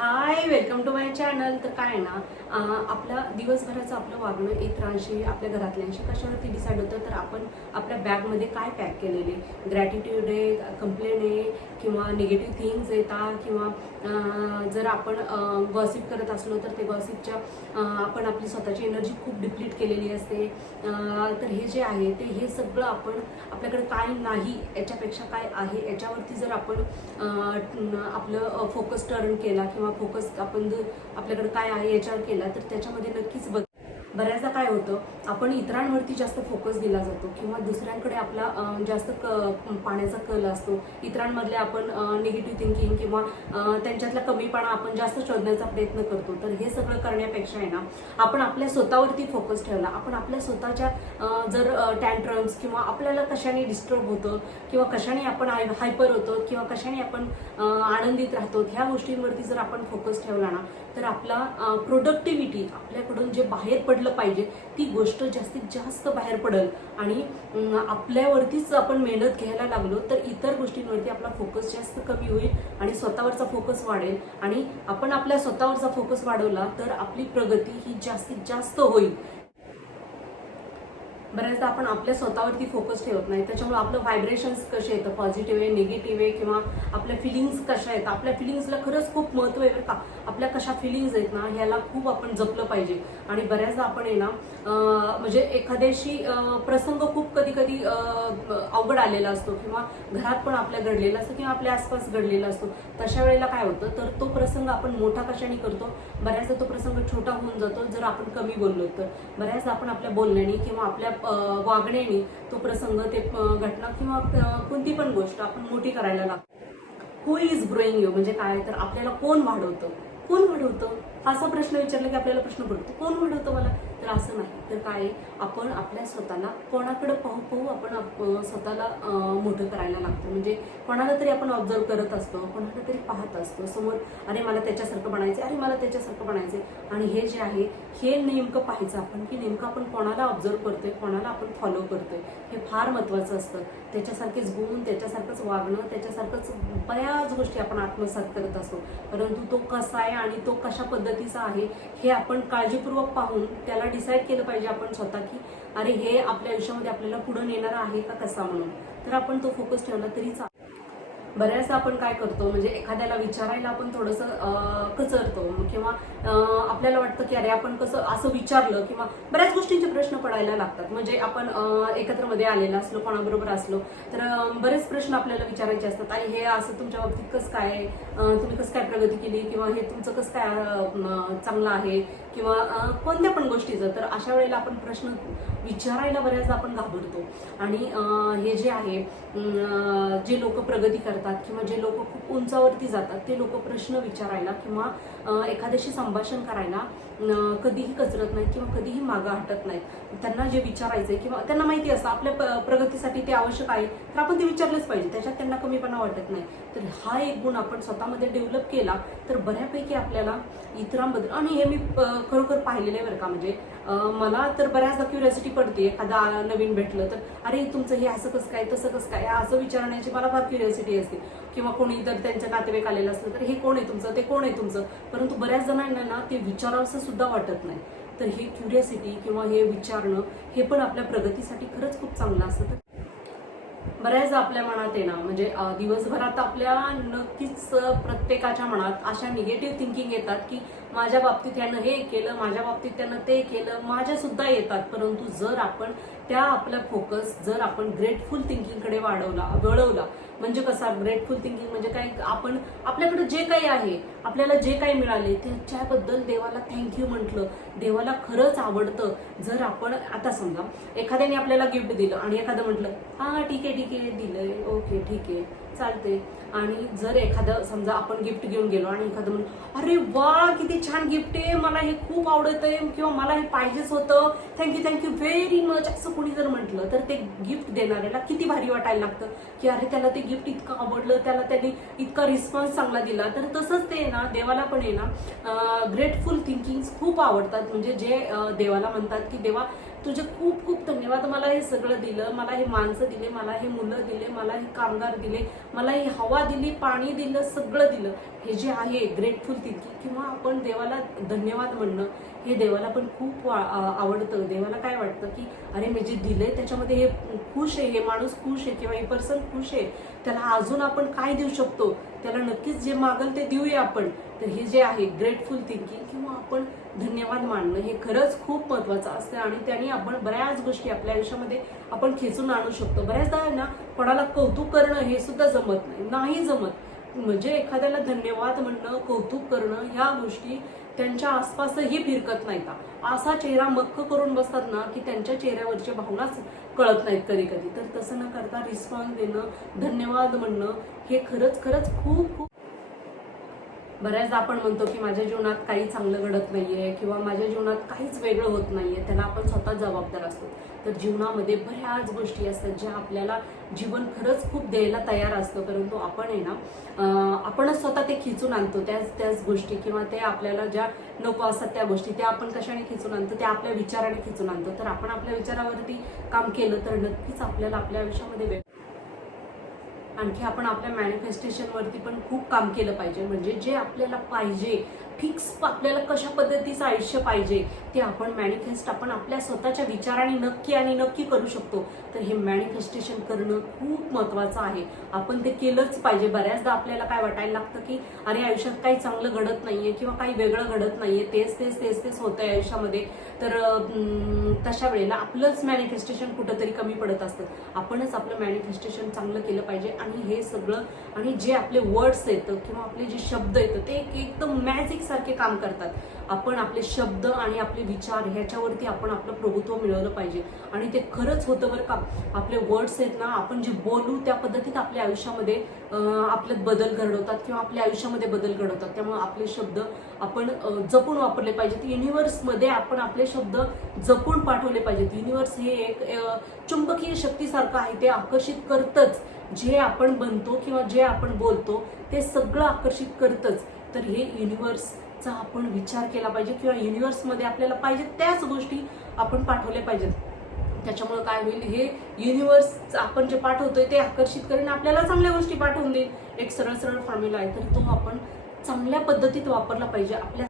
High, welcome to my channel. तर काय ना, आपल्या दिवसभराचं आपलं वागणं इतरांशी, आपल्या घरातल्यांशी कशावरती डिसाईड होतं. तर आपण आपल्या बॅगमध्ये काय पॅक केलेले, ग्रॅटिट्यूड आहे, कंप्लेन आहे, किंवा निगेटिव्ह थिंग्स येतात, किंवा जर आपण गॉसिप करत असलो तर ते गॉसिपच्या आपण आपली स्वतःची एनर्जी खूप डिप्लीट केलेली असते. तर हे जे आहे ते हे सगळं आपण आपल्याकडे काय नाही याच्यापेक्षा काय आहे याच्यावरती जर आपण आपलं फोकस टर्न केला, किंवा फोकस आपण जर आपल्याकडे काय आहे याच्यावर केला, तर त्याच्यामध्ये नक्कीच बऱ्याचदा काय होतं, आपण इतरांवरती जास्त फोकस दिला जातो, किंवा दुसऱ्यांकडे आपला जास्त पाण्याचा कल असतो. इतरांमधले आपण निगेटिव्ह थिंकिंग किंवा त्यांच्यातला कमीपणा आपण जास्त शोधण्याचा प्रयत्न करतो. तर हे सगळं करण्यापेक्षा आहे ना, आपण आपल्या स्वतःवरती फोकस ठेवला, आपण आपल्या स्वतःच्या जर टँट्रम्स किंवा आपल्याला कशाने डिस्टर्ब होतं, किंवा कशाने आपण हायपर होतो, किंवा कशाने आपण आनंदित राहतो, ह्या गोष्टींवरती जर आपण फोकस ठेवला ना, तर आपला प्रोडक्टिव्हिटी आपल्याकडून जे बाहेर पडलं पाहिजे ती गोष्ट जास्तीत जास्त बाहेर पडेल. आणि आपल्यावरतीच आपण मेहनत घ्यायला लागलो तर इतर गोष्टींवरती आपला फोकस जास्त कमी होईल आणि स्वतःवरचा फोकस वाढेल. आणि आपण आपल्या स्वतःवरचा फोकस वाढवला तर आपली प्रगती ही जास्तीत जास्त होईल. बऱ्याचदा आपण आपल्या स्वतःवरती फोकस ठेवत नाही, त्याच्यामुळे आपलं व्हायब्रेशन्स कसे येतं, पॉझिटिव्ह आहे, निगेटिव्ह आहे, किंवा आपल्या फिलिंग्स कशा आहेत. आपल्या फिलिंग्सला खरंच खूप महत्त्व आहे बरं का. आपल्या कशा फिलिंग्स आहेत ना, ह्याला खूप आपण जपलं पाहिजे. आणि बऱ्याचदा आपण आहे ना, म्हणजे एखाद्याशी प्रसंग खूप कधी कधी अवघड आलेला असतो, किंवा घरात पण आपल्या घडलेला असतो, किंवा आपल्या आसपास घडलेला असतो. तशा वेळेला काय होतं, तर तो प्रसंग आपण मोठा कशाने करतो, बऱ्याचदा तो प्रसंग छोटा होऊन जातो जर आपण कमी बोललो तर. बऱ्याचदा आपण आपल्या बोलण्याने किंवा आपल्या वागण्याने तो प्रसंग, ते घटना, किंवा कोणती पण गोष्ट आपण मोठी करायला लागतो. हु इज ग्रोईंग यू म्हणजे काय, तर आपल्याला कोण वाढवतं, कोण वाढवतं, असा प्रश्न विचारला की आपल्याला प्रश्न पडतो, कोण वाढवतं मला. तर असं नाही, तर काय, आपण आपल्या स्वतःला कोणाकडे पाहू पाहू आपण स्वतःला मोठं करायला लागतो. म्हणजे कोणाला तरी आपण ऑब्झर्व करत असतो, कोणाला तरी पाहत असतो समोर, अरे मला त्याच्यासारखं बनायचं, अरे मला त्याच्यासारखं बनायचंय. आणि हे जे आहे हे नेमकं पाहायचं आपण, की नेमकं आपण कोणाला ऑब्झर्व करतोय, कोणाला आपण फॉलो करतोय, हे फार महत्त्वाचं असतं. त्याच्यासारखेच गुण, त्याच्यासारखंच वागणं, त्याच्यासारखंच बऱ्याच गोष्टी आपण आत्मसात करत असतो. परंतु तो कसा आहे आणि तो कशा पद्धतीचा आहे हे आपण काळजीपूर्वक पाहून त्याला डिसाईड केलं पाहिजे आपण स्वतः, की अरे हे आपल्या आयुष्यामध्ये आपल्याला पुढे नेणारा आहे का कसा म्हणून. तर आपण तो फोकस ठेवला तरी बऱ्याचदा आपण काय करतो, म्हणजे एखाद्याला विचारायला आपण थोडंसं कचरतो, किंवा आपल्याला वाटतं की अरे आपण कसं असं विचारलं, किंवा बऱ्याच गोष्टींचे प्रश्न पडायला लागतात. म्हणजे आपण एकत्रमध्ये आलेला असलो, कोणाबरोबर असलो, तर बरेच प्रश्न आपल्याला विचारायचे असतात. आणि हे असं तुमच्या बाबतीत कसं काय, तुम्ही कसं काय प्रगती केली, किंवा हे तुमचं कसं काय चांगलं आहे, किंवा कोणत्या पण गोष्टीचं. तर अशा वेळेला आपण प्रश्न विचारायला बऱ्याचदा आपण घाबरतो. आणि हे जे आहे, जे लोक प्रगती करतात, किंवा जे लोक खूप उंचावरती जातात, ते लोक प्रश्न विचारायला किंवा एखाद्याशी संभाषण करायला कधीही कचरत नाहीत, किंवा कधीही मागं हटत नाहीत. त्यांना जे विचारायचंय, किंवा त्यांना माहिती असतं आपल्या प्रगतीसाठी ते आवश्यक आहे, तर आपण ते विचारलंच पाहिजे. त्याच्यात त्यांना कमीपणा वाटत नाही. तर हा एक गुण आपण स्वतःमध्ये डेव्हलप केला तर बऱ्यापैकी आपल्याला इतरांबद्दल, आणि हे मी खरोखर पाहिलेलं आहे बरं का. म्हणजे मला तर बऱ्याचदा क्युरियोसिटी पडते, एखादा नवीन भेटलं तर अरे तुमचं हे असं कसं काय, तसं कसं काय, असं विचारण्याची मला फार क्युरियोसिटी असते. किंवा कोणी जर त्यांच्या नातेवाईक आलेलं असलं तर हे कोण आहे तुमचं, ते कोण आहे तुमचं. परंतु बऱ्याच जणांना ना ते विचारावंसं सुद्धा वाटत नाही. तर हे क्युरियोसिटी किंवा हे विचारणं हे पण आपल्या प्रगतीसाठी खरंच खूप चांगलं असतं. बऱ्याचदा आपल्या मनात आहे ना, म्हणजे दिवसभरात आपल्या नक्कीच प्रत्येकाच्या मनात अशा निगेटिव्ह थिंकिंग येतात, की माझ्या बाबतीत यानं हे केलं, माझ्या बाबतीत त्यानं ते केलं, माझ्या सुद्धा येतात. परंतु जर आपण त्या आपला फोकस जर आपण ग्रेटफुल थिंकिंगकडे वळवला, म्हणजे कसा ग्रेटफुल थिंकिंग म्हणजे काय, आपण आपल्याकडे जे काही आहे, आपल्याला जे काही मिळाले त्याच्याबद्दल देवाला थँक्यू म्हटलं, देवाला खरंच आवडतं. जर आपण आता समजा एखाद्याने आपल्याला गिफ्ट दिलं आणि एखादं म्हटलं हा ठीक आहे दिलंय, ओके ठीक आहे चालते. आणि जर एखादं समजा आपण गिफ्ट घेऊन गेलो आणि एखादं म्हणून अरे वा किती छान गिफ्ट आहे, मला हे खूप आवडत आहे, किंवा मला हे पाहिजेच होतं, थँक्यू व्हेरी मच, असं कोणी जर म्हटलं तर ते गिफ्ट देणाऱ्याला किती भारी वाटायला लागतं, की अरे त्याला ते गिफ्ट इतकं आवडलं, त्याला त्यांनी इतका रिस्पॉन्स चांगला दिला. तर तसंच ते ना देवाला पण आहे ना ग्रेटफुल थिंकिंग खूप आवडतात. म्हणजे जे देवाला म्हणतात की देवा तुझे खूप खूप धन्यवाद, मला हे सगळं दिलं, मला हे माणसं दिले, मला हे मुलं दिले, मला हे कामगार दिले, मला ही हवा दिली, पाणी दिलं, सगळं दिलं. हे जे आहे ग्रेटफुल थिंकिंग किंवा आपण देवाला धन्यवाद म्हणणं, हे देवाला पण खूप आवडतं. देवाला काय वाटतं की अरे मी जे दिलंय त्याच्यामध्ये हे खुश आहे, हे माणूस खुश आहे किंवा हे पर्सन खुश आहे, त्याला अजून आपण काय देऊ शकतो, त्याला नक्कीच जे मागल ते देऊया आपण. तर हे जे आहे ग्रेटफुल थिंकिंग किंवा आपण धन्यवाद मानणं, हे खरंच खूप महत्त्वाचं असतं आणि त्याने आपण बऱ्याच गोष्टी आपल्या आयुष्यामध्ये आपण खेचून आणू शकतो. बऱ्याचदा ना कोणाला कौतुक करणं हे सुद्धा जमत नाही जमत. म्हणजे एखाद्याला धन्यवाद म्हणणं, कौतुक करणं, ह्या गोष्टी त्यांच्या आसपासही फिरकत नाहीत. असा चेहरा मक्क करून बसतात ना की त्यांच्या चेहऱ्यावरच्या भावनाच कळत नाहीत कधी कधी. तर तसं न करता रिस्पॉन्स देणं, धन्यवाद म्हणणं, हे खरंच खरंच खूप खूप. बऱ्याचदा आपण म्हणतो की माझ्या जीवनात काही चांगलं घडत नाहीये किंवा माझ्या जीवनात काहीच वेगळं होत नाहीये, त्याला आपण स्वतः जबाबदार असतो. तर जीवनामध्ये बऱ्याच गोष्टी असतात ज्या आपल्याला जीवन खरंच खूप द्यायला तयार असतं, परंतु आपण आहे ना आपणच स्वतः ते खिचून आणतो. त्याच गोष्टी किंवा ते आपल्याला ज्या नको असतात त्या गोष्टी, त्या आपण कशाने खिचून आणतो, त्या आपल्या विचाराने खिचून आणतो. तर आपण आपल्या विचारावरती काम केलं तर नक्कीच आपल्याला आपल्या आयुष्यामध्ये आणखी आपण आपल्या मॅनिफेस्टेशनवरती पण खूप काम केलं पाहिजे. म्हणजे जे आपल्याला पाहिजे फिक्स, आपल्याला कशा पद्धतीचं आयुष्य पाहिजे ते आपण मॅनिफेस्ट आपण आपल्या स्वतःच्या विचाराने नक्की आणि नक्की करू शकतो. तर हे मॅनिफेस्टेशन करणं खूप महत्त्वाचं आहे. आपण ते केलंच पाहिजे. बऱ्याचदा आपल्याला काय वाटायला लागतं की अरे आयुष्यात काही चांगलं घडत नाहीये किंवा काही वेगळं घडत नाहीये, तेच तेच तेच तेच होतंय आयुष्यामध्ये. तर तशा वेळेला आपलंच मॅनिफेस्टेशन कुठंतरी कमी पडत असतं. आपणच आपलं मॅनिफेस्टेशन चांगलं केलं पाहिजे आणि हे सगळं आणि जे आपले वर्ड्स येतं किंवा आपले जे शब्द येतं ते एकदम मॅजिक सारखे काम करतात. आपण आपले शब्द आणि आपले विचार ह्याच्यावरती आपण आपलं प्रभुत्व मिळवलं पाहिजे आणि ते खरंच होतं बरं का. आपले वर्ड्स आहेत ना, आपण जे बोलू त्या पद्धतीत आपल्या आयुष्यामध्ये आपल्यात बदल घडवतात किंवा आपल्या आयुष्यामध्ये बदल घडवतात. त्यामुळे आपले शब्द आपण जपून वापरले पाहिजेत. युनिव्हर्समध्ये आपण आपले शब्द जपून पाठवले पाहिजेत. युनिव्हर्स हे एक चुंबकीय शक्तीसारखं आहे, ते आकर्षित करतच. जे आपण बनतो किंवा जे आपण बोलतो ते सगळं आकर्षित करतच. तर हे युनिव्हर्सचा आपण विचार केला पाहिजे किंवा युनिव्हर्समध्ये आपल्याला पाहिजे त्याच गोष्टी आपण पाठवल्या पाहिजेत. त्याच्यामुळे काय होईल, हे युनिव्हर्स आपण जे पाठवतोय ते आकर्षित करेन, आपल्याला चांगल्या गोष्टी पाठवून देईल. एक सरळ सरळ फॉर्म्युला आहे, तर तो आपण चांगल्या पद्धतीत वापरला पाहिजे. आपल्या